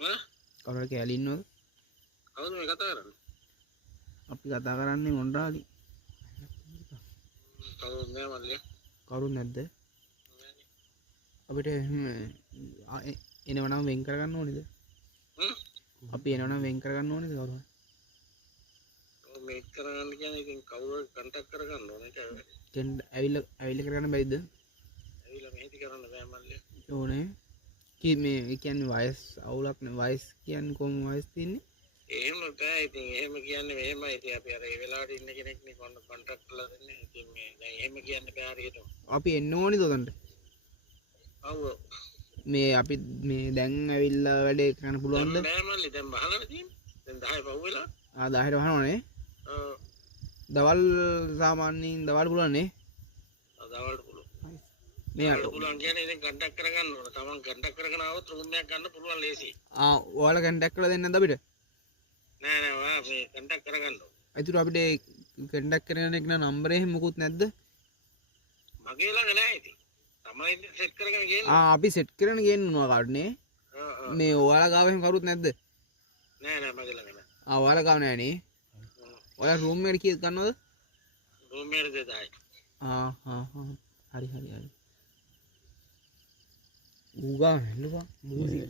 ඈ කවුරු කැලේ ඉන්නවද? කවුද මේ කතා කරන්නේ? අපි කතා කරන්නේ මොණ්ඩාලි. කවුද නෑ මල්ලේ? කවුරුත් නැද්ද? අපිට එනවනම් වෙන් කරගන්න ඕනේද? අපි එනවනම් වෙන් කරගන්න ඕනේද කවුරු හරි? ඔව් මේක කරගන්න කියන්නේ ඉතින් කවුරු කන්ටැක්ට් කරගන්න ඕනේ ඒක. ඇවිල්ලා කරගන්න බැරිද? ඇවිල්ලා මෙහෙදි කරන්න බෑ මල්ලේ. ඕනේ. කී මේ ඒ කියන්නේ වයස් අවුලක් නේ වයස් කියන්නේ කොහොම වයස් තියෙන්නේ? එහෙම බෑ ඉතින් එහෙම කියන්නේ මෙහෙමයි ඉතින් අපි අර ඒ වෙලාවට ඉන්න කෙනෙක් නේ කන්ටැක්ට් කරලා දෙන්නේ. ඉතින් මේ දැන් එහෙම කියන්න බෑ හරියටම. අපි එන්න ඕනේද උතන්ට? ඔව් මේ අපි මේ දැන් ඇවිල්ලා වැඩේ කරන්න පුළුවන්ද? දැන් බෑ මල්ලේ දැන් බහලා තියෙන්නේ. දැන් 10 පහු වෙලා. 10ට වහනවනේ. ඔව් දවල් සාමාන්‍යයෙන් දවල් පුළුවන් නේ. දවල්ට පුළුවන්. මේ දවල්ට පුළුවන් කියන්නේ ඉතින් කන්ටැක්ට් කරගන්න ඕන. තමන් කන්ටැක්ට් කරගෙන ආවොත් රූම් එකක් ගන්න පුළුවන් ලේසියි. ඔයාලා කන්ටැක්ට් කරලා දෙන්නද අපිට? නෑ නෑ ඔයා මේ කන්ටැක්ට් කරගන්න ඕන. ඒතුර අපිට කන්ටැක්ට් කරන එක නම්බරේ එහෙම මොකුත් නැද්ද? මගේ ළඟ නෑ ඉතින්. තමයි ඉතින් සෙට් කරගෙන ගේන්න. අපි සෙට් කරගෙන ගේන්න ඕනවා කාඩ්නේ. මේ ඔයාලා ගාව එහෙම කවුරුත් නැද්ද? නෑ නෑ මගේ ළඟ නෑ. ඔයාලා ගාව නෑ නේ. ඔයාලා රූම් එකට කීයද ගන්නවද? රූම් එකට 2000යි. හරි. ඌගා නෙල්ලුවා මූසික්